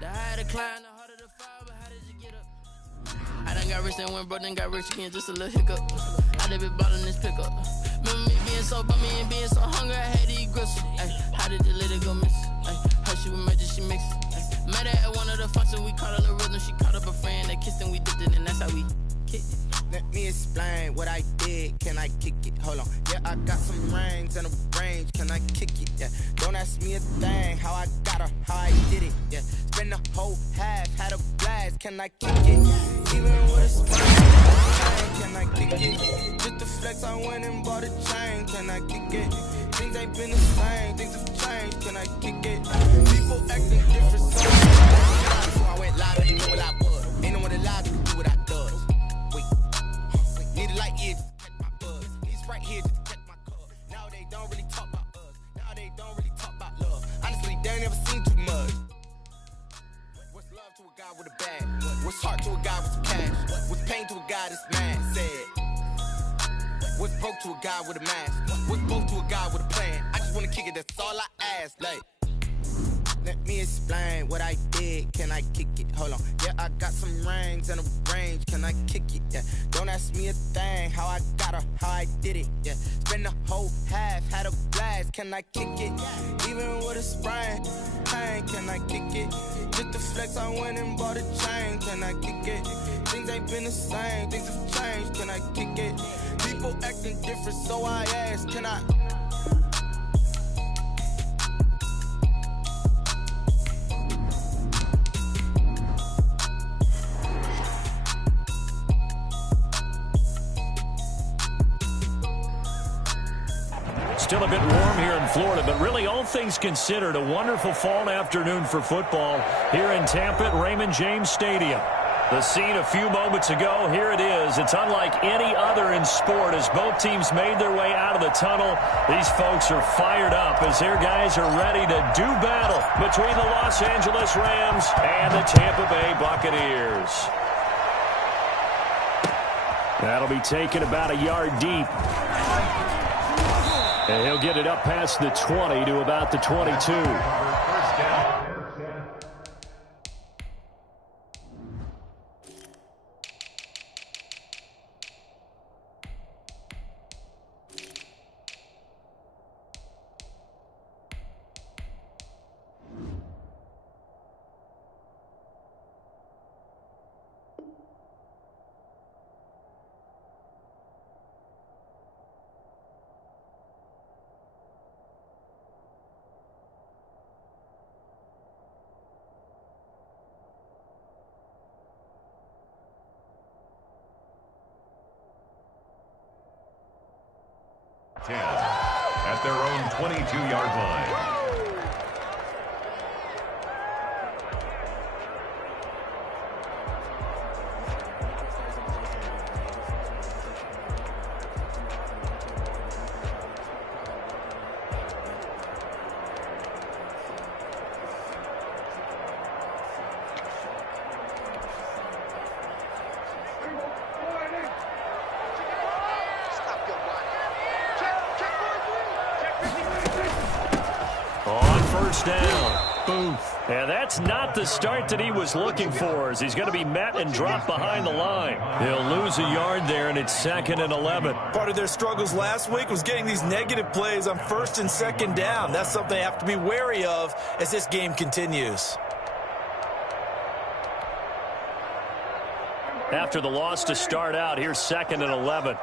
The higher the climb, the harder the fall, but how did you get up? I done got rich and went broke, then got rich again, just a little hiccup. I done been ballin' this pickup. Remember me being so bummy and being so hungry, I had to eat gristle. Ay, how did you let it go miss? Ay, how she was magic, she mixed. Met her at one of the functions, we caught a little rhythm. She caught up a friend, they kissed and we dipped it, and that's how we kicked it. Let me explain what I did. Can I kick it? Hold on. Yeah, I got some rings and a range. Can I kick it? Yeah. Don't ask me a thing. How I got her, how I did it. Yeah. Spend the whole half, had a blast. Can I kick it? Even with a spring, can I kick it? Just the flex, I went and bought a chain. Can I kick it? Things ain't been the same. Things have changed. Can I kick it? People acting different. So I went live, they know what I was. Ain't no one alive to do what I does. Need a light here just to catch my buzz. Need Sprite here just to catch my cup. Now they don't really talk about us. Now they don't really talk about love. Honestly, they ain't never seen too much. What's love to a guy with a bag? What's heart to a guy with some cash? What's pain to a guy that's mad? Said. What's broke to a guy with a mask? What's both to a guy with a plan? I just wanna kick it, that's all I ask. Like, let me explain what I did. Can I kick it? Hold on. Yeah, I got some rings and a range. Can I kick it? Yeah. Don't ask me a thing. How I got her, how I did it. Yeah. Spend the whole half, had a blast. Can I kick it? Even with a sprain, pain. Can I kick it? Just the flex, I went and bought a chain. Can I kick it? Things ain't been the same. Things have changed. Can I kick it? People acting different, so I ask. Can I? Still a bit warm here in Florida, but really all things considered, a wonderful fall afternoon for football here in Tampa at Raymond James Stadium. The scene a few moments ago, here it is. It's unlike any other in sport as both teams made their way out of the tunnel. These folks are fired up as their guys are ready to do battle between the Los Angeles Rams and the Tampa Bay Buccaneers. That'll be taken about a yard deep. And he'll get it up past the 20 to about the 22. At their own 22-yard line. Down. Booth. And that's not the start that he was looking for, as he's going to be met and dropped behind the line. He'll lose a yard there, and it's 2nd and 11. Part of their struggles last week was getting these negative plays on 1st and 2nd down. That's something they have to be wary of as this game continues. After the loss to start out, here's 2nd and 11.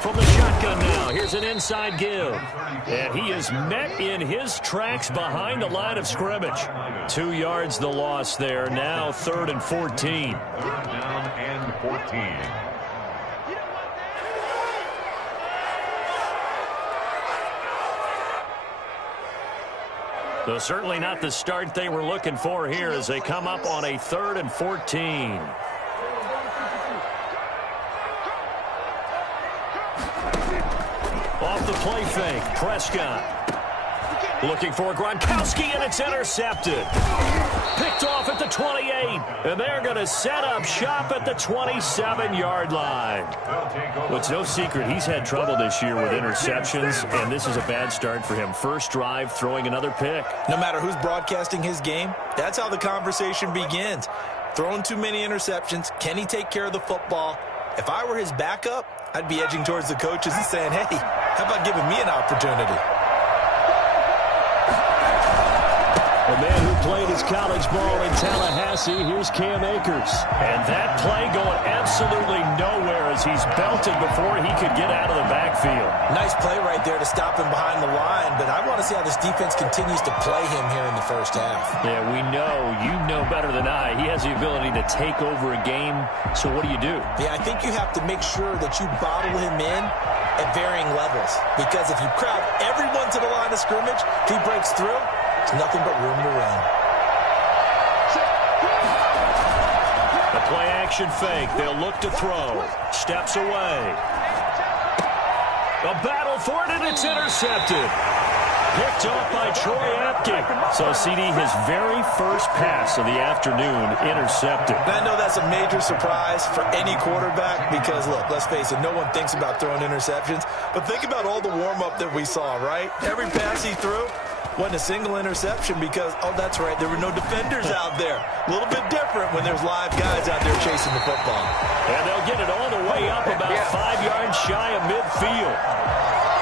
From the shotgun now, here's an inside give. And he is met in his tracks behind the line of scrimmage. 2 yards the loss there. Now 3rd and 14. 3rd down and 14. So certainly not the start they were looking for here as they come up on a 3rd and 14. Off the play fake, Prescott. Looking for Gronkowski, and it's intercepted. Picked off at the 28, and they're going to set up shop at the 27-yard line. Well, it's no secret he's had trouble this year with interceptions, and this is a bad start for him. First drive, throwing another pick. No matter who's broadcasting his game, that's how the conversation begins. Throwing too many interceptions, can he take care of the football? If I were his backup, I'd be edging towards the coaches and saying, hey, how about giving me an opportunity? The man who played his college ball in Tallahassee, here's Cam Akers. And that play going absolutely nowhere as he's belted before he could get out of the backfield. Nice play right there to stop him behind the line, but I want to see how this defense continues to play him here in the first half. Yeah, we know. You know better than I. He has the ability to take over a game, so what do you do? Yeah, I think you have to make sure that you bottle him in at varying levels, because if you crowd everyone to the line of scrimmage, if he breaks through, it's nothing but room to run. The play-action fake. They'll look to throw. Steps away. A battle for it, and it's intercepted. Picked off by Troy Apke. So, CD, his very first pass of the afternoon intercepted. And I know that's a major surprise for any quarterback because, look, let's face it, no one thinks about throwing interceptions. But think about all the warm-up that we saw, right? Every pass he threw wasn't a single interception because, oh, that's right, there were no defenders out there. A little bit different when there's live guys out there chasing the football. And they'll get it all the way up about 5 yards shy of midfield.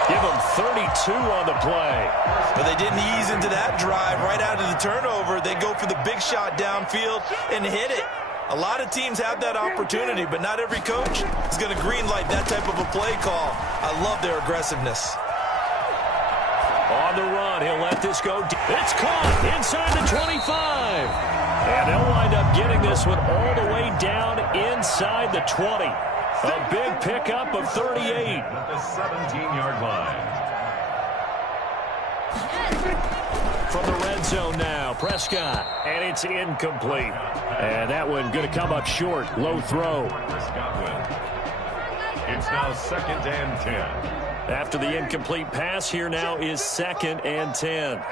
Give them 32 on the play. But they didn't ease into that drive right out of the turnover. They go for the big shot downfield and hit it. A lot of teams have that opportunity, but not every coach is going to green light that type of a play call. I love their aggressiveness. On the run, he'll let this go. It's caught inside the 25. And they'll wind up getting this one all the way down inside the 20. A big pickup of 38. At the 17-yard line. From the red zone now, Prescott. And it's incomplete. And that one going to come up short. Low throw. It's now 2nd and 10. After the incomplete pass, here now is 2nd and 10.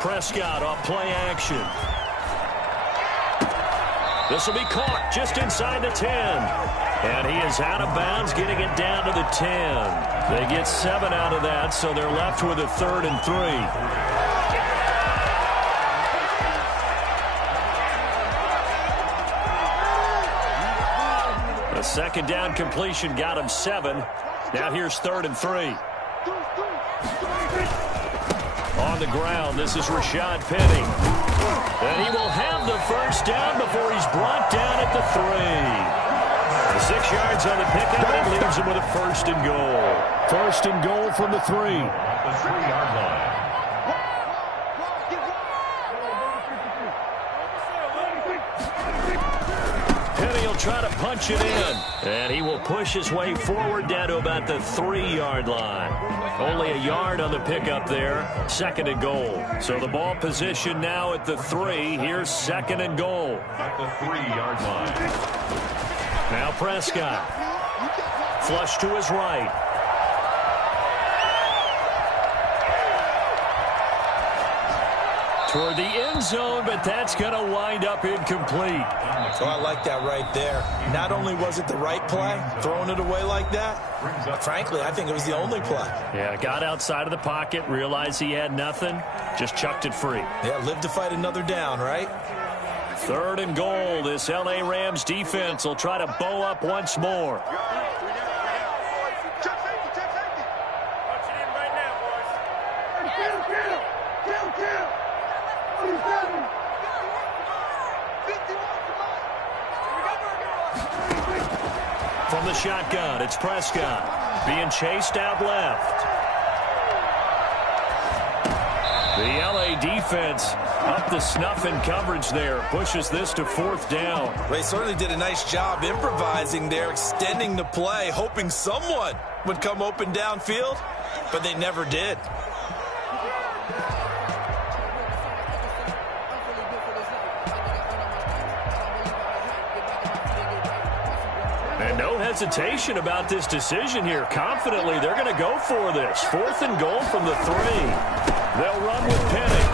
Prescott off play action. This will be caught just inside the 10. And he is out of bounds, getting it down to the 10. They get 7 out of that, so they're left with a 3rd and 3. A second down completion got him 7. Now here's 3rd and 3. On the ground, this is Rashad Penny. And he will have the first down before he's brought down at the 3. 6 yards on the pickup, and it leaves him with a 1st and goal. 1st and goal from the 3. At the 3-yard line. Penny will try to punch it in, and he will push his way forward down to about the 3-yard line. Only a yard on the pickup there, 2nd and goal. So the ball position now at the 3. Here's 2nd and goal. At the 3-yard line. Now Prescott. Flush to his right. Toward the end zone, but that's going to wind up incomplete. So I like that right there. Not only was it the right play, throwing it away like that, but frankly, I think it was the only play. Yeah, got outside of the pocket, realized he had nothing, just chucked it free. Yeah, live to fight another down, right? 3rd and goal. This L.A. Rams defense will try to bow up once more. From the shotgun, it's Prescott being chased out left. The L.A. defense up the snuff in coverage there. Pushes this to 4th down. They certainly did a nice job improvising there, extending the play, hoping someone would come open downfield, but they never did. And No hesitation about this decision here. Confidently, they're going to go for this. 4th and goal from the 3. They'll run with Penny.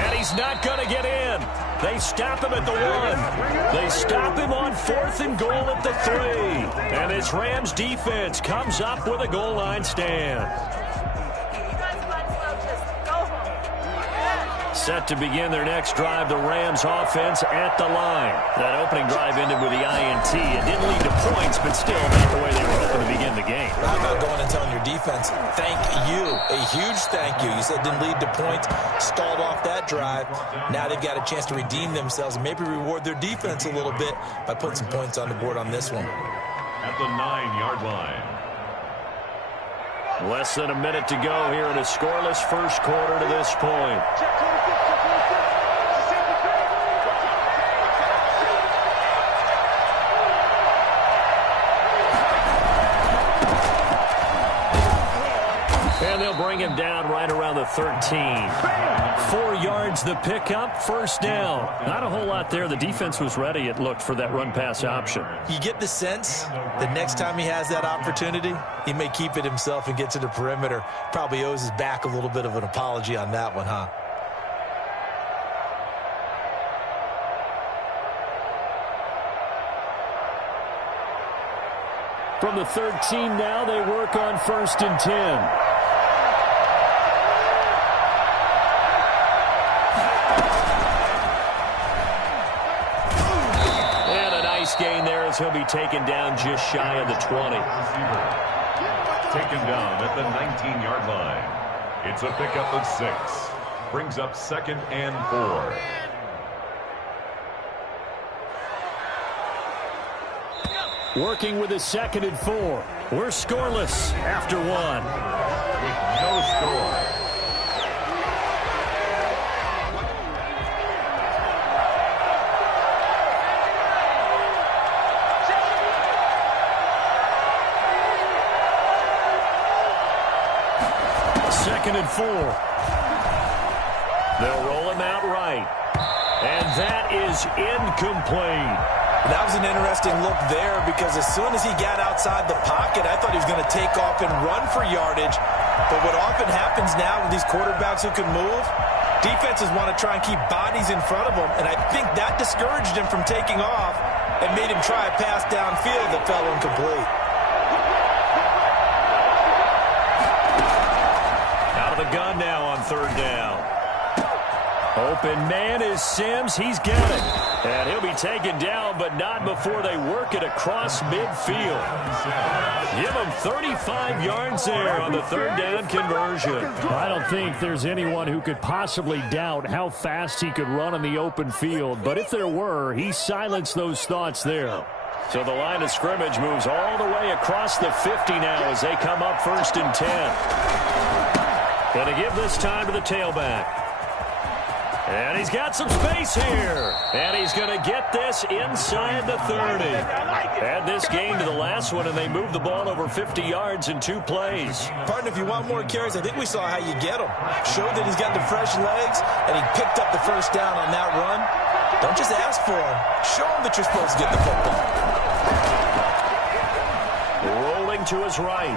And he's not going to get in. They stop him at the 1. They stop him on 4th and goal at the 3. And this Rams defense comes up with a goal line stand. Set to begin their next drive, the Rams offense at the line. That opening drive ended with the INT. It didn't lead to points, but still not the way they were hoping to begin the game. How about going and telling your defense, thank you, a huge thank you. You said it didn't lead to points, stalled off that drive. Now they've got a chance to redeem themselves and maybe reward their defense a little bit by putting some points on the board on this one. At the 9-yard line. Less than a minute to go here in a scoreless first quarter to this point. And they'll bring him down right around the 13. 4 yards the pickup, first down. Not a whole lot there. The defense was ready, it looked, for that run-pass option. You get the sense that next time he has that opportunity, he may keep it himself and get to the perimeter. Probably owes his back a little bit of an apology on that one, huh? From the 13 now, they work on 1st and 10. Gain there as he'll be taken down just shy of the 20. Taken down at the 19-yard line. It's a pickup of 6. Brings up 2nd and 4. Working with a 2nd and 4. We're scoreless after 1. With no score. Second and 4. They'll roll him out right. And that is incomplete. That was an interesting look there because as soon as he got outside the pocket, I thought he was going to take off and run for yardage. But what often happens now with these quarterbacks who can move, defenses want to try and keep bodies in front of them. And I think that discouraged him from taking off and made him try a pass downfield that fell incomplete. The gun now on 3rd down. Open man is Sims. He's got it. And he'll be taken down, but not before they work it across midfield. Give him 35 yards there on the 3rd down conversion. I don't think there's anyone who could possibly doubt how fast he could run in the open field. But if there were, he silenced those thoughts there. So the line of scrimmage moves all the way across the 50 now as they come up 1st and 10. Going to give this time to the tailback. And he's got some space here. And he's going to get this inside the 30. Add this game to the last one, and they move the ball over 50 yards in 2 plays. Partner, if you want more carries, I think we saw how you get them. Showed that he's got the fresh legs, and he picked up the first down on that run. Don't just ask for him. Show him that you're supposed to get the football. Rolling to his right.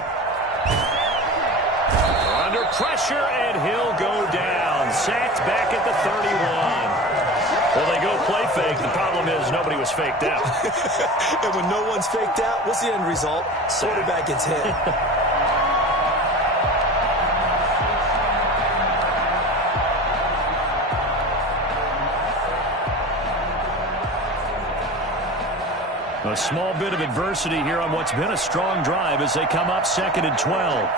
Under pressure, and he'll go down. Sacked back at the 31. Well, they go play fake. The problem is nobody was faked out. And when no one's faked out, what's the end result? Quarterback gets hit. A small bit of adversity here on what's been a strong drive as they come up 2nd and 12.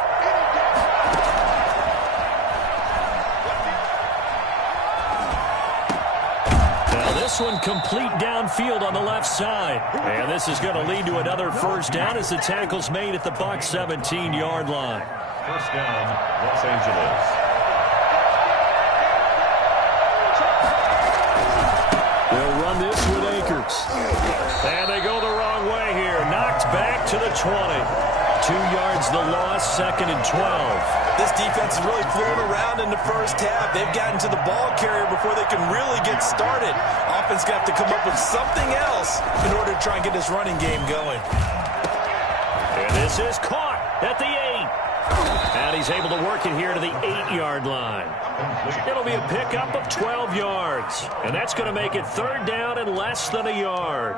This one complete downfield on the left side. And this is going to lead to another first down as the tackle's made at the Bucs 17-yard line. First down, Los Angeles. They'll run this with Akers. And they go the wrong way here. Knocked back to the 20. 2 yards the loss, 2nd and 12. This defense is really flown around in the first half. They've gotten to the ball carrier before they can really get started. Offense got to come up with something else in order to try and get this running game going. This is caught at the 8. And he's able to work it here to the 8-yard line. It'll be a pickup of 12 yards. And that's going to make it 3rd down and less than a yard.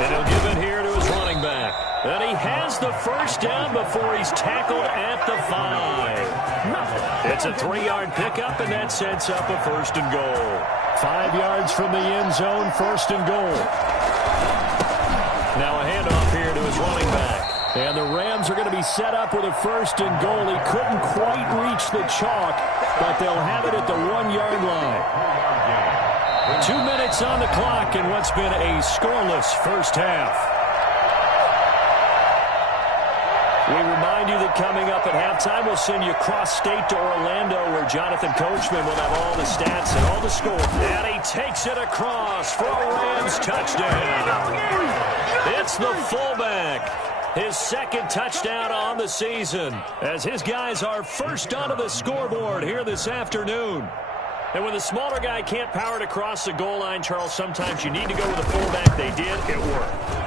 And he'll give it here to his running back. And he has the 1st down before he's tackled at the 5. It's a 3-yard pickup, and that sets up a 1st and goal. 5 yards from the end zone, 1st and goal. Now a handoff here to his running back. And the Rams are going to be set up with a 1st and goal. He couldn't quite reach the chalk, but they'll have it at the 1-yard line. 2 minutes on the clock in what's been a scoreless first half. We remind you that coming up at halftime, we'll send you cross-state to Orlando, where Jonathan Coachman will have all the stats and all the score. And he takes it across for a Rams touchdown. It's the fullback. His 2nd touchdown on the season, as his guys are first onto the scoreboard here this afternoon. And when the smaller guy can't power it across the goal line, Charles, sometimes you need to go with the fullback. They did. It worked.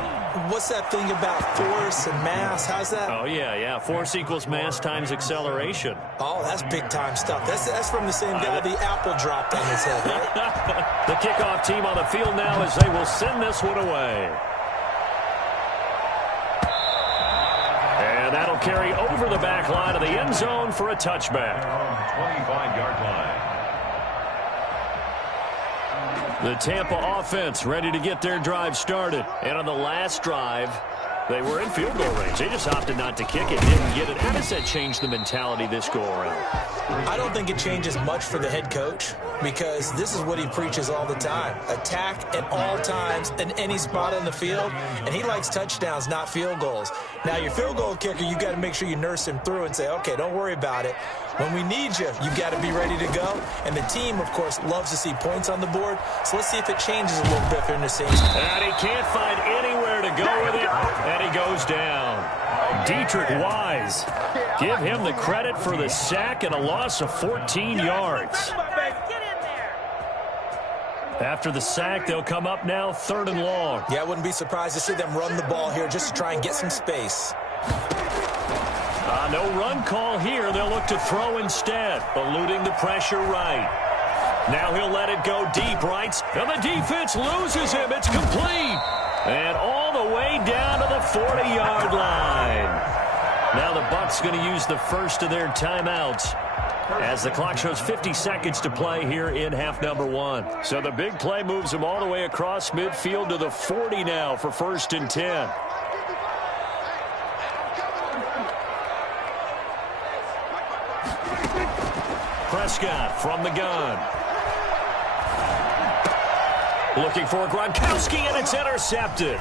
What's that thing about force and mass? How's that? Oh, yeah. Force equals mass times acceleration. Oh, that's big-time stuff. That's from the same guy the apple dropped on his head, right? The kickoff team on the field now as they will send this one away. And that'll carry over the back line of the end zone for a touchback. 25-yard line. The Tampa offense ready to get their drive started. And on the last drive, they were in field goal range. They just opted not to kick it, didn't get it. How does that change the mentality this go around? I don't think it changes much for the head coach, because this is what he preaches all the time. Attack at all times in any spot on the field, and he likes touchdowns, not field goals. Now, your field goal kicker, you got to make sure you nurse him through and say, okay, don't worry about it. When we need you, you've got to be ready to go. And the team, of course, loves to see points on the board. So let's see if it changes a little bit in the season. And he can't find anywhere to go with it. And he goes down. Dietrich Wise. Give him the credit for the sack and a loss of 14 yards. After the sack, they'll come up now 3rd and long. Yeah, I wouldn't be surprised to see them run the ball here just to try and get some space. No run call here. They'll look to throw instead, eluding the pressure right. Now he'll let it go deep right. And the defense loses him. It's complete. And all the way down to the 40-yard line. Now the Bucs going to use the first of their timeouts, as the clock shows 50 seconds to play here in half number 1. So the big play moves them all the way across midfield to the 40 now for 1st and 10. Prescott from the gun. Looking for Gronkowski, and it's intercepted.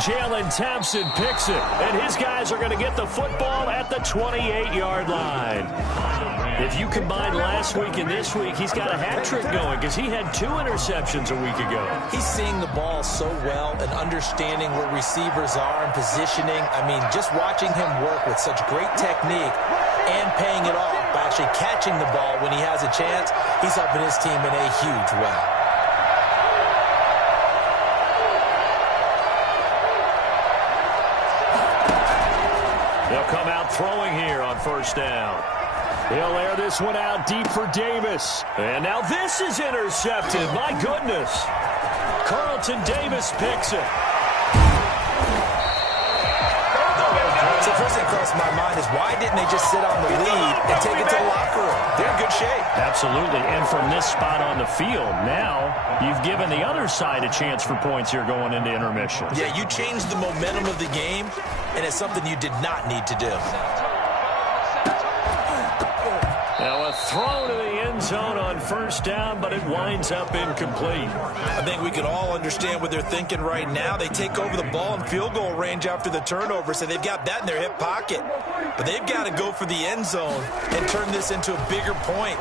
Jalen Thompson picks it, and his guys are going to get the football at the 28-yard line. If you combine last week and this week, he's got a hat trick going, because he had 2 interceptions a week ago. He's seeing the ball so well and understanding where receivers are and positioning. I mean, just watching him work with such great technique and paying it off by actually catching the ball when he has a chance, he's helping his team in a huge way. They'll come out throwing here on 1st down. He'll air this one out deep for Davis. And now this is intercepted. My goodness. Carlton Davis picks it. So first thing across my mind is, why didn't they just sit on the lead and take it to the locker room? They're in good shape. Absolutely. And from this spot on the field, now you've given the other side a chance for points here going into intermission. Yeah, you changed the momentum of the game, and it's something you did not need to do. Now a throw to the end zone on 1st down, but it winds up incomplete. I think we can all understand what they're thinking right now. They take over the ball in field goal range after the turnover, so they've got that in their hip pocket. But they've got to go for the end zone and turn this into a bigger point.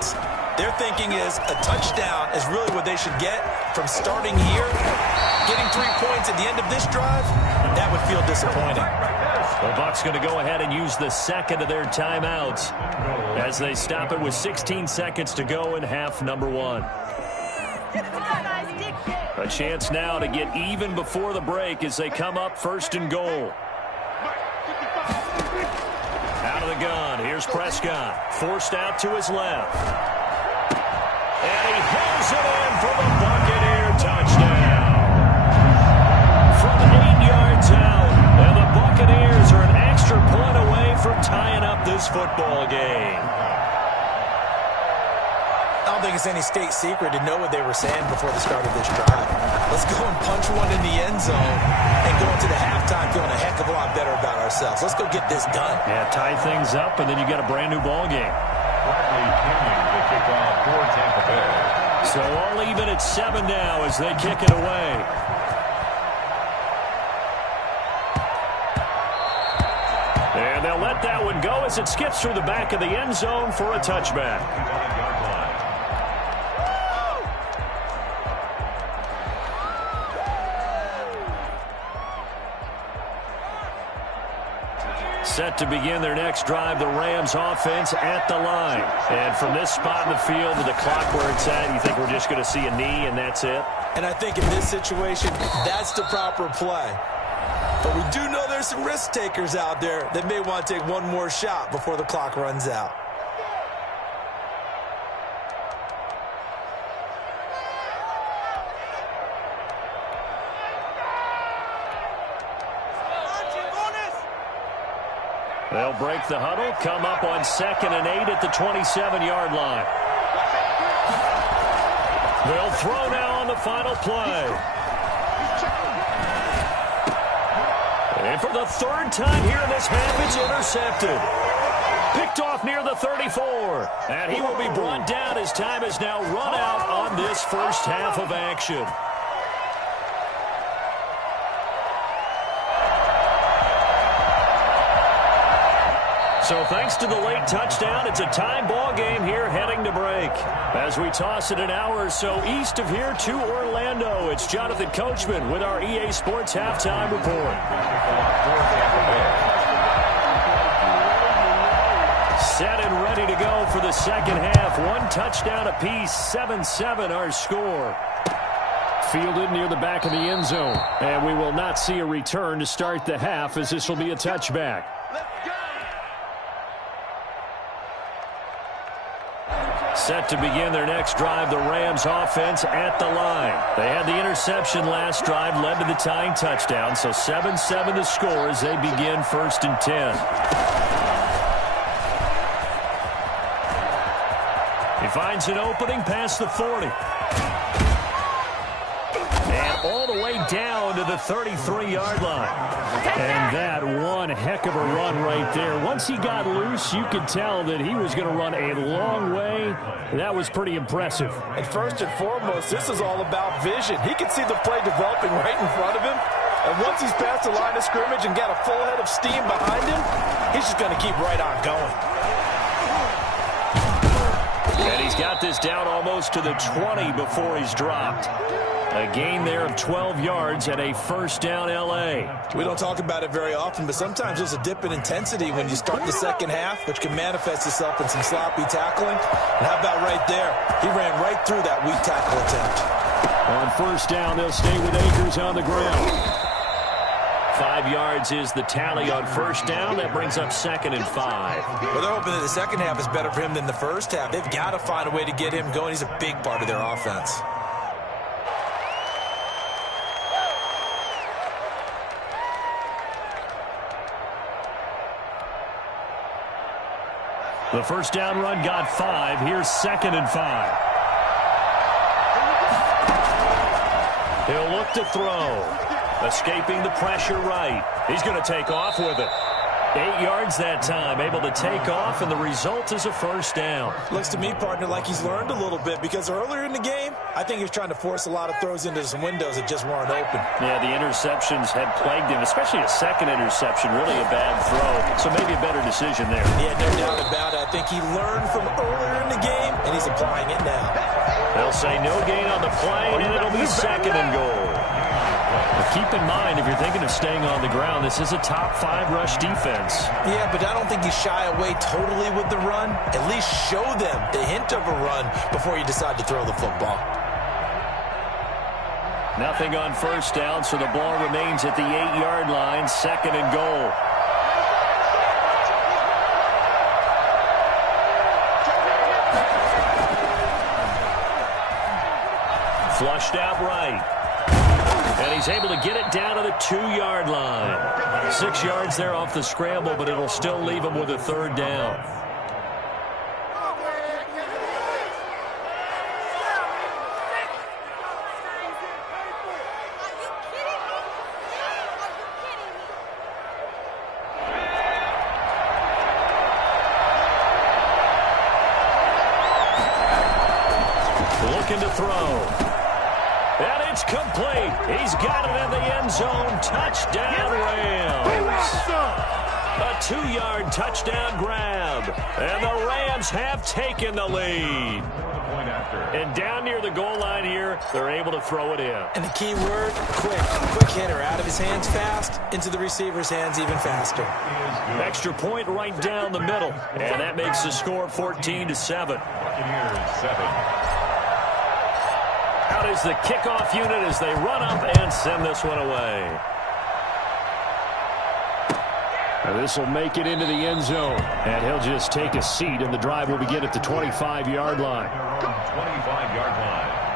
Their thinking is a touchdown is really what they should get from starting here. Getting 3 points at the end of this drive, that would feel disappointing. The Bucs going to go ahead and use the second of their timeouts as they stop it with 16 seconds to go in half number 1. A chance now to get even before the break as they come up first and goal. Out of the gun, here's Prescott. Forced out to his left. And he hits it in for the Buccaneer touchdown. From 8 yards out. And the Buccaneers are an extra point away from tying up this football game. I don't think it's any state secret to know what they were saying before the start of this drive. Let's go and punch one in the end zone and go into the halftime feeling a heck of a lot better about ourselves. Let's go get this done. Yeah, tie things up, and then you got a brand new ball game. The kickoff for Tampa Bay. So all even at 7 now as they kick it away. And they'll let that one go as it skips through the back of the end zone for a touchback. Set to begin their next drive, the Rams offense at the line. And from this spot in the field to the clock where it's at, you think we're just going to see a knee and that's it? And I think in this situation, that's the proper play. But we do know there's some risk takers out there that may want to take one more shot before the clock runs out. They'll break the huddle, come up on 2nd and 8 at the 27-yard line. They'll throw now on the final play. And for the 3rd time here in this half, it's intercepted. Picked off near the 34. And he will be brought down as time is now run out on this first half of action. So thanks to the late touchdown, it's a time ball game here heading to break. As we toss it an hour or so east of here to Orlando, it's Jonathan Coachman with our EA Sports Halftime Report. Set and ready to go for the second half. 1 touchdown apiece, 7-7 our score. Fielded near the back of the end zone. And we will not see a return to start the half as this will be a touchback. Set to begin their next drive, the Rams offense at the line. They had the interception last drive, led to the tying touchdown, so 7-7 the score as they begin 1st and 10. He finds an opening past the 40. And all the way down to the 33-yard line. And that one heck of a run right there. Once he got loose, you could tell that he was going to run a long way. That was pretty impressive. And first and foremost, this is all about vision. He can see the play developing right in front of him. And once he's past the line of scrimmage and got a full head of steam behind him, he's just going to keep right on going. And he's got this down almost to the 20 before he's dropped. A gain there of 12 yards and a first down L.A. We don't talk about it very often, but sometimes there's a dip in intensity when you start the second half, which can manifest itself in some sloppy tackling. And how about right there? He ran right through that weak tackle attempt. On first down, they'll stay with Akers on the ground. 5 yards is the tally on first down. That brings up 2nd and 5. Well, they're hoping that the second half is better for him than the first half. They've got to find a way to get him going. He's a big part of their offense. The first down run got 5. Here's 2nd and 5. He'll look to throw. Escaping the pressure right. He's going to take off with it. 8 yards that time, able to take off, and the result is a first down. Looks to me, partner, like he's learned a little bit, because earlier in the game, I think he was trying to force a lot of throws into some windows that just weren't open. Yeah, the interceptions had plagued him, especially a second interception, really a bad throw, so maybe a better decision there. Yeah, no doubt about it. I think he learned from earlier in the game, and he's applying it now. They'll say no gain on the play, and it'll be second and goal. But keep in mind, if you're thinking of staying on the ground, this is a top 5 rush defense. Yeah, but I don't think you shy away totally with the run. At least show them the hint of a run before you decide to throw the football. Nothing on first down, so the ball remains at the 8-yard line, second and goal. Flushed out right. And he's able to get it down to the 2-yard line. 6 yards there off the scramble, but it'll still leave him with a third down. Looking to throw. And it's complete. He's got it in the end zone. Touchdown, Rams. A 2-yard touchdown grab. And the Rams have taken the lead. And down near the goal line here, they're able to throw it in. And the key word, quick. Quick hitter. Out of his hands fast, into the receiver's hands even faster. Extra point right down the middle. And that makes the score 14-7. Buccaneers 7. Out is the kickoff unit as they run up and send this one away. This will make it into the end zone. And he'll just take a seat, and the drive will begin at the 25-yard line. 25-yard line.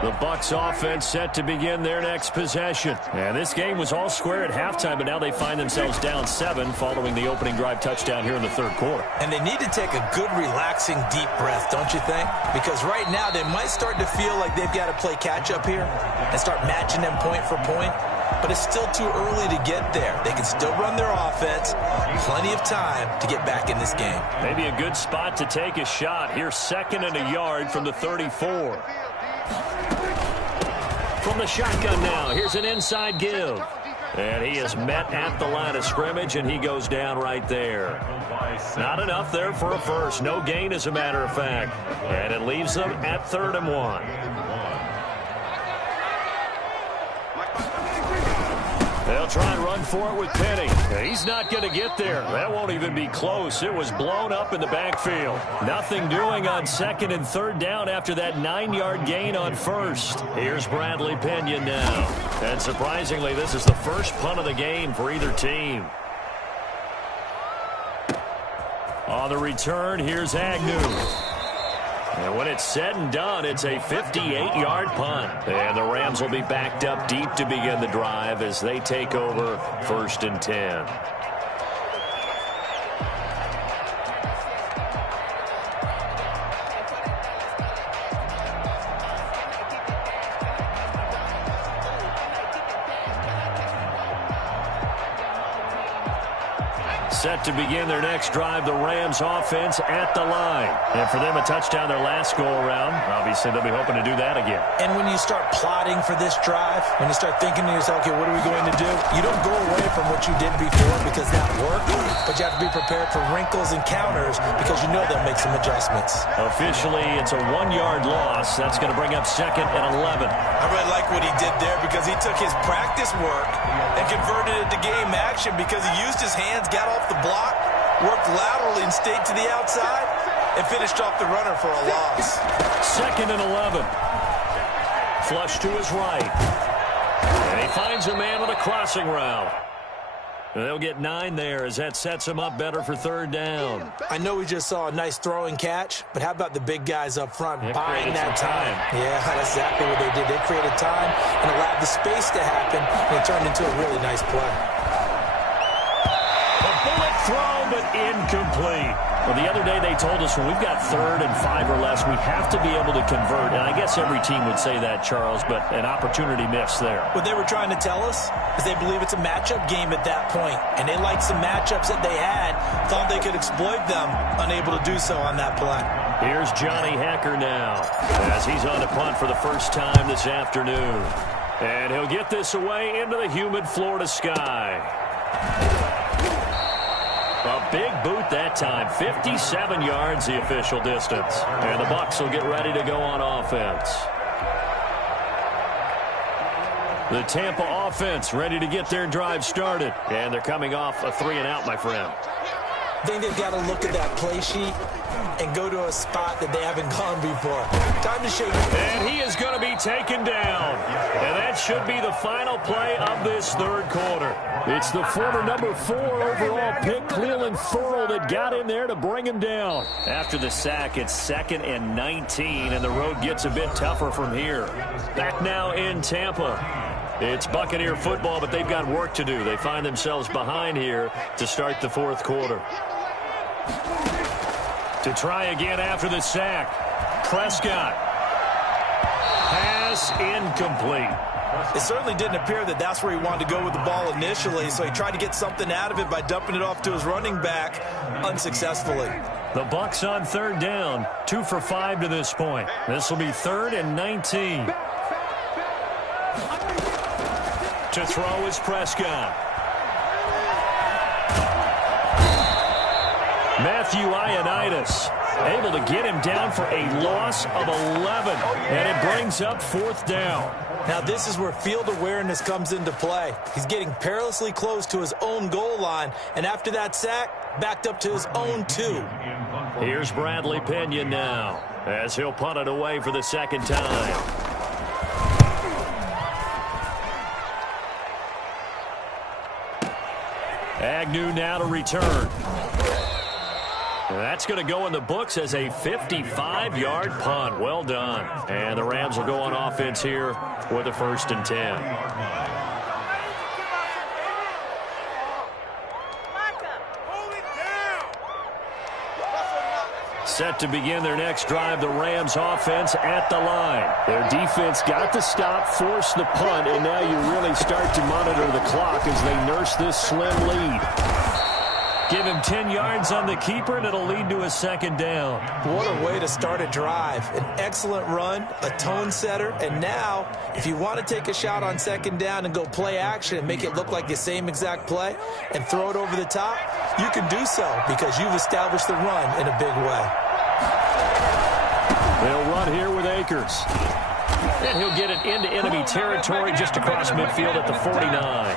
The Bucs offense set to begin their next possession. And this game was all square at halftime, but now they find themselves down 7 following the opening drive touchdown here in the third quarter. And they need to take a good, relaxing, deep breath, don't you think? Because right now they might start to feel like they've got to play catch-up here and start matching them point for point. But it's still too early to get there. They can still run their offense. Plenty of time to get back in this game. Maybe a good spot to take a shot. Here's 2nd and a yard from the 34. From the shotgun now, here's an inside give. And he is met at the line of scrimmage, and he goes down right there. Not enough there for a first. No gain, as a matter of fact. And it leaves them at 3rd and 1. They'll try and run for it with Penny. He's not going to get there. That won't even be close. It was blown up in the backfield. Nothing doing on 2nd and 3rd down after that 9-yard gain on 1st. Here's Bradley Pinion now. And surprisingly, this is the first punt of the game for either team. On the return, here's Agnew. And when it's said and done, it's a 58-yard punt. And the Rams will be backed up deep to begin the drive as they take over 1st and 10. Set to begin their next drive, the Rams offense at the line. And for them, a touchdown their last go-around. Obviously, they'll be hoping to do that again. And when you start plotting for this drive, when you start thinking to yourself, okay, what are we going to do? You don't go away from what you did before because that worked, but you have to be prepared for wrinkles and counters because you know they'll make some adjustments. Officially, it's a 1-yard loss. That's going to bring up 2nd and 11. I really like what he did there because he took his practice work and converted it to game action because he used his hands, got off the block, worked laterally and stayed to the outside, and finished off the runner for a loss. 2nd and 11. Flush to his right. And he finds a man with a crossing route. They'll get 9 there as that sets him up better for 3rd down. I know we just saw a nice throwing catch, but how about the big guys up front buying that time? Yeah, that's exactly what they did. They created time and allowed the space to happen, and it turned into a really nice play. The bullet throw, but incomplete. Well, the other day they told us when we've got 3rd and 5 or less, we have to be able to convert. And I guess every team would say that, Charles, but an opportunity missed there. What they were trying to tell us is they believe it's a matchup game at that point, and they liked some matchups that they had, thought they could exploit them, unable to do so on that play. Here's Johnny Hacker now as he's on the punt for the first time this afternoon. And he'll get this away into the humid Florida sky. A big boot that time. 57 yards the official distance. And the Bucs will get ready to go on offense. The Tampa offense ready to get their drive started. And they're coming off a 3-and-out, my friend. I think they've got to look at that play sheet and go to a spot that they haven't gone before. Time to shake it. And he is going to be taken down. And that should be the final play of this 3rd quarter. It's the former number 4 overall pick, Cleveland Thurl, that got in there to bring him down. After the sack, it's 2nd and 19, and the road gets a bit tougher from here. Back now in Tampa. It's Buccaneer football, but they've got work to do. They find themselves behind here to start the 4th quarter. To try again after the sack. Prescott. Pass incomplete. It certainly didn't appear that that's where he wanted to go with the ball initially, so he tried to get something out of it by dumping it off to his running back unsuccessfully. The Bucs on 3rd down, 2 for 5 to this point. This will be 3rd and 19. To throw is Prescott. Matthew Ioannidis able to get him down for a loss of 11. And it brings up 4th down. Now this is where field awareness comes into play. He's getting perilously close to his own goal line. And after that sack, backed up to his own 2. Here's Bradley Pena now as he'll punt it away for the 2nd time. Agnew now to return. That's going to go in the books as a 55-yard punt. Well done. And the Rams will go on offense here with a 1st and 10. Set to begin their next drive, the Rams offense at the line. Their defense got the stop, forced the punt, and now you really start to monitor the clock as they nurse this slim lead. Give him 10 yards on the keeper, and it'll lead to a 2nd down. What a way to start a drive. An excellent run, a tone setter, and now, if you want to take a shot on 2nd down and go play action and make it look like the same exact play and throw it over the top, you can do so because you've established the run in a big way. They'll run here with Akers. And he'll get it into enemy territory just across midfield at the 49.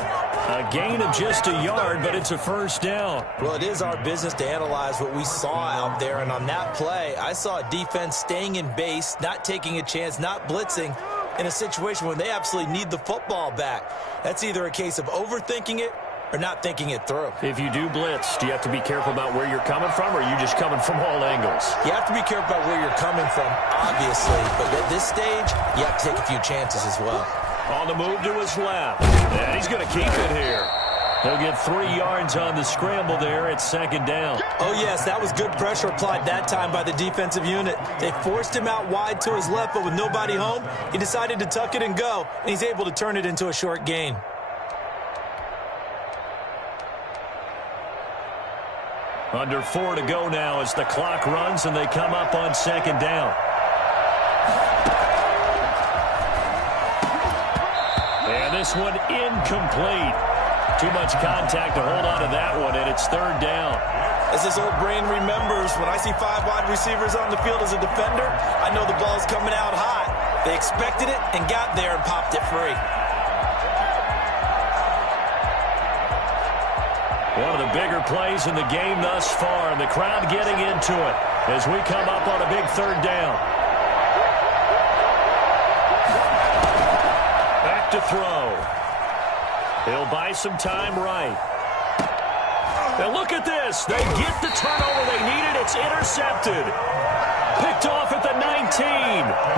A gain of just a yard, but it's a 1st down. Well, it is our business to analyze what we saw out there, and on that play, I saw a defense staying in base, not taking a chance, not blitzing, in a situation when they absolutely need the football back. That's either a case of overthinking it or not thinking it through. If you do blitz, do you have to be careful about where you're coming from, or are you just coming from all angles? You have to be careful about where you're coming from, obviously, but at this stage, you have to take a few chances as well. On the move to his left, and he's going to keep it here. He'll get 3 yards on the scramble there at 2nd down. Oh, yes, that was good pressure applied that time by the defensive unit. They forced him out wide to his left, but with nobody home, he decided to tuck it and go, and he's able to turn it into a short gain. Under 4 to go now as the clock runs and they come up on 2nd down. And this one incomplete. Too much contact to hold on to that one, and it's 3rd down. As this old brain remembers, when I see 5 wide receivers on the field as a defender, I know the ball's coming out hot. They expected it and got there and popped it free. One of the bigger plays in the game thus far, and the crowd getting into it as we come up on a big 3rd down. Back to throw. He'll buy some time right. And look at this. They get the turnover they needed. It's intercepted. Picked off at the 19.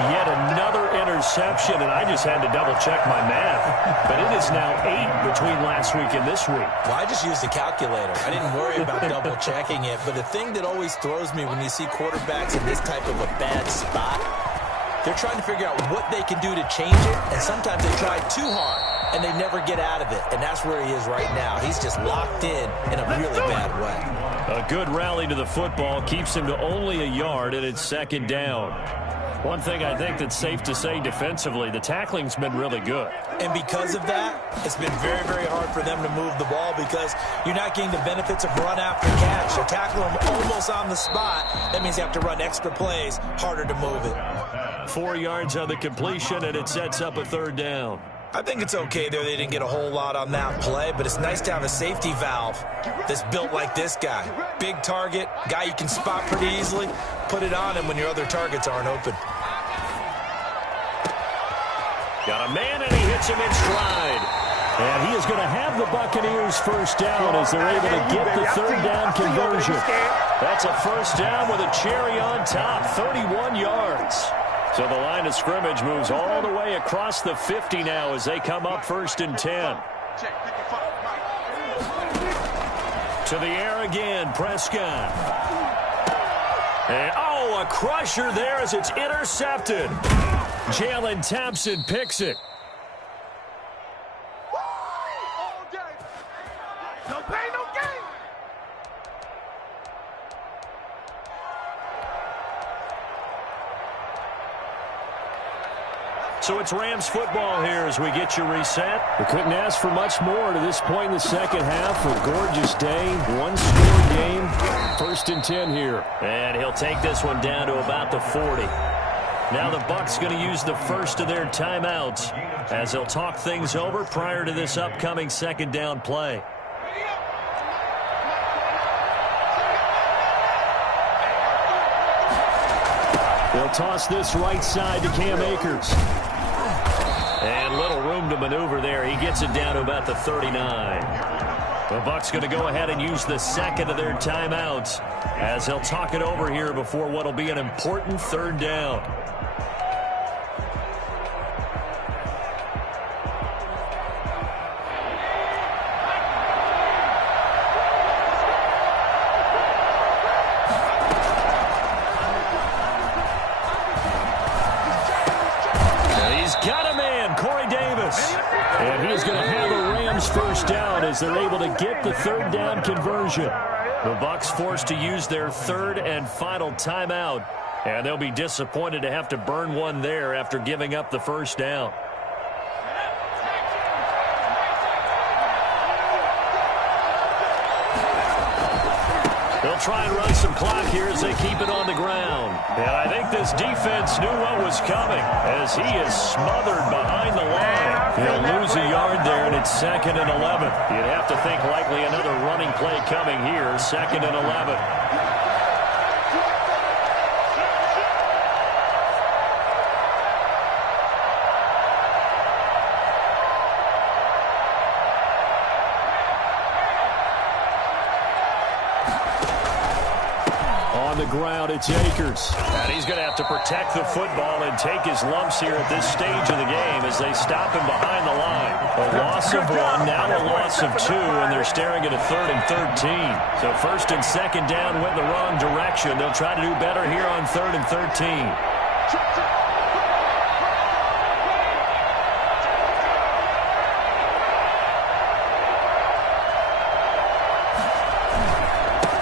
Yet another interception, and I just had to double-check my math. But it is now 8 between last week and this week. Well, I just used a calculator. I didn't worry about double-checking it. But the thing that always throws me when you see quarterbacks in this type of a bad spot, they're trying to figure out what they can do to change it, and sometimes they try too hard, and they never get out of it. And that's where he is right now. He's just locked in a really bad way. A good rally to the football keeps him to only a yard, and it's second down. One thing I think that's safe to say defensively, the tackling's been really good. And because of that, it's been very, very hard for them to move the ball because you're not getting the benefits of run after catch. You tackle them almost on the spot. That means you have to run extra plays, harder to move it. 4 yards on the completion, and it sets up a third down. I think it's okay there. They didn't get a whole lot on that play, but it's nice to have a safety valve that's built like this guy. Big target, guy you can spot pretty easily. Put it on him when your other targets aren't open. Got a man, and he hits him in stride. And he is going to have the Buccaneers first down as they're able to get the third down conversion. That's a first down with a cherry on top, 31 yards. So the line of scrimmage moves all the way across the 50 now as they come up first and 10. To the air again, Prescott. And, a crusher there as it's intercepted. Jalen Thompson picks it. No pain, no gain. So it's Rams football here as we get you reset. We couldn't ask for much more to this point in the second half. A gorgeous day, one-score game. First and 10 here. And he'll take this one down to about the 40. Now the Bucs going to use the first of their timeouts as they'll talk things over prior to this upcoming second down play. They'll toss this right side to Cam Akers. And little room to maneuver there. He gets it down to about the 39. The Bucs going to go ahead and use the second of their timeouts as they'll talk it over here before what will be an important third down. And he is going to have a Rams first down as they're able to get the third down conversion. The Bucs forced to use their third and final timeout, and they'll be disappointed to have to burn one there after giving up the first down. They'll try and run some clock here as they keep it on the ground. And I think this defense knew what was coming as he is smothered behind the line. He'll lose a yard there, and it's second and 11. You'd have to think likely another running play coming here, second and 11. On the ground, it's Akers. And he's going to have to protect the football and take his lumps here at this stage of the game as they stop him behind the line. A loss of one, now a loss of two, and they're staring at a third and 13. So first and second down went the wrong direction. They'll try to do better here on third and 13.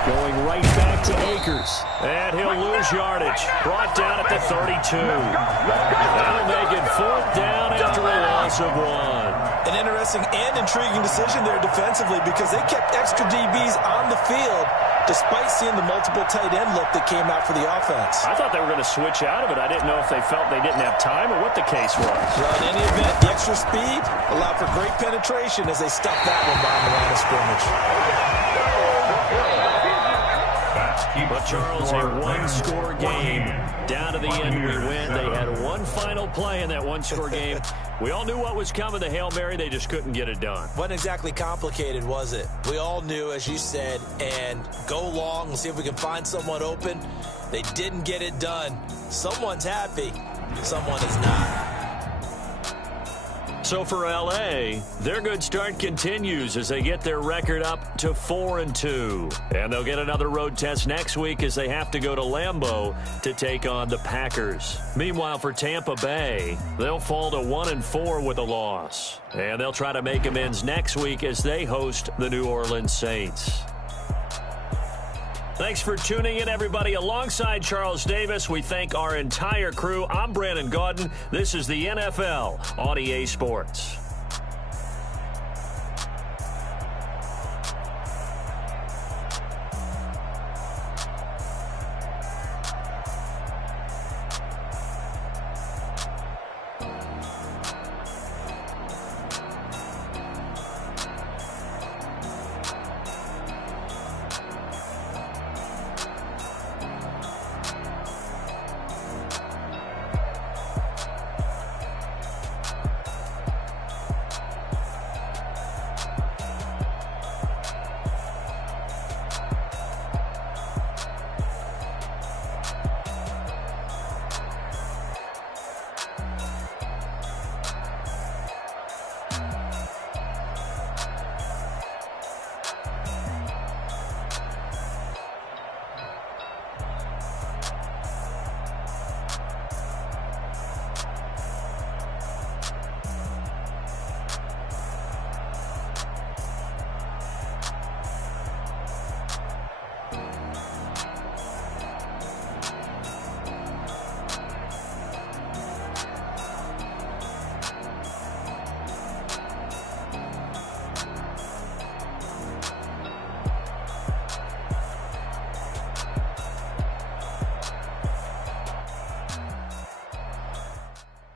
Going right back to Akers. And he'll lose yardage. Brought down at the 32. That'll make it fourth down after a loss of one. An interesting and intriguing decision there defensively because they kept extra DBs on the field despite seeing the multiple tight end look that came out for the offense. I thought they were going to switch out of it. I didn't know if they felt they didn't have time or what the case was. Well, in any event, the extra speed allowed for great penetration as they stuffed that one behind the line of scrimmage. But Charles, a one-score game. Down to the end we win. They had one final play in that one-score game. We all knew what was coming, the Hail Mary. They just couldn't get it done. Wasn't exactly complicated, was it? We all knew, as you said, and go long and see if we can find someone open. They didn't get it done. Someone's happy. Someone is not. So for L.A., their good start continues as they get their record up to 4-2. And they'll get another road test next week as they have to go to Lambeau to take on the Packers. Meanwhile, for Tampa Bay, they'll fall to 1-4 with a loss. And they'll try to make amends next week as they host the New Orleans Saints. Thanks for tuning in, everybody. Alongside Charles Davis, we thank our entire crew. I'm Brandon Gaudin. This is the NFL on EA Sports.